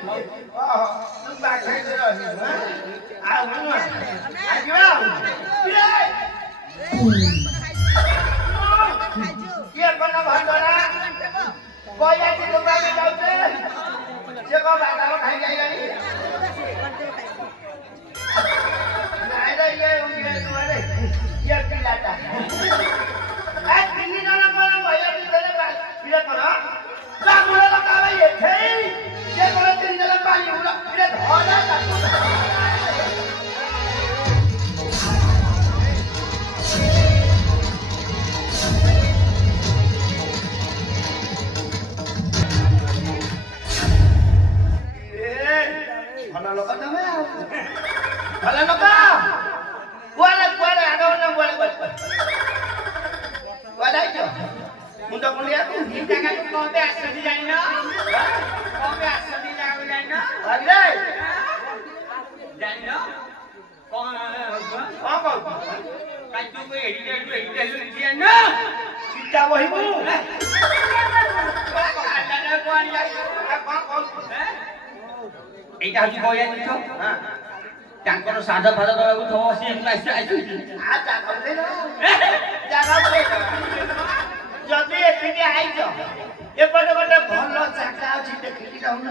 ତୁ ପାଖରେ ରହିବୁ ଆଉ ମୁଁ ଆସିବା କିଏ କଣ ଭଣ୍ଡରା ବୟାସି ଦୋକାନ ଯାଉଛେ ସେ କଣ ବାଦାମ ଖାଇ ଯାଇଲାଣି ନାଇଁ ରେ ଇଏ ନୁହେଁ ଇଏ ପିଲାଟା ତିନି ଜଣ କଣ ବୟାସି ଦେଲେ ଇଏ କର ବାବୁଳ ଲଗାવે ଏଠେଇ ସେ କଣ ତିନି ଜଣ ପାଣି ଉଡ ଇଏ ଧରା ତାକୁ ଭଲ ଲୋକ ତମେ ଆଉ ଭଲ ଲୋକ କୁଆଡେ କୁଆଡେ ଆଗ କୁଆଡେ କୁଆଡେ ଯାଇଛ ମୁଣ୍ଡ କୁଣ୍ଡିଆକୁ ଏ ଜାଗାକୁ କଣ ପାଇଁ ଆସିଛନ୍ତି ଜାଣିନ କଣ ପାଇଁ ଆସିଛନ୍ତି ଜାଗାକୁ ଜାଣିନ ଜାଣିନ କଣ କହୁଛୁ କାଜୁକୁ ଏଇଟା ବହିବୁ এইটা হচ্ছে বইয়া দিছ তাঙ্কর সাদা ফাদা দବାକୁ থ আসি যদি এদিকে আইছ এপଟେ ଗୋଟେ ଭଲ ଜାଗା ଅଛି ଦେଖିକି ଯାଉନ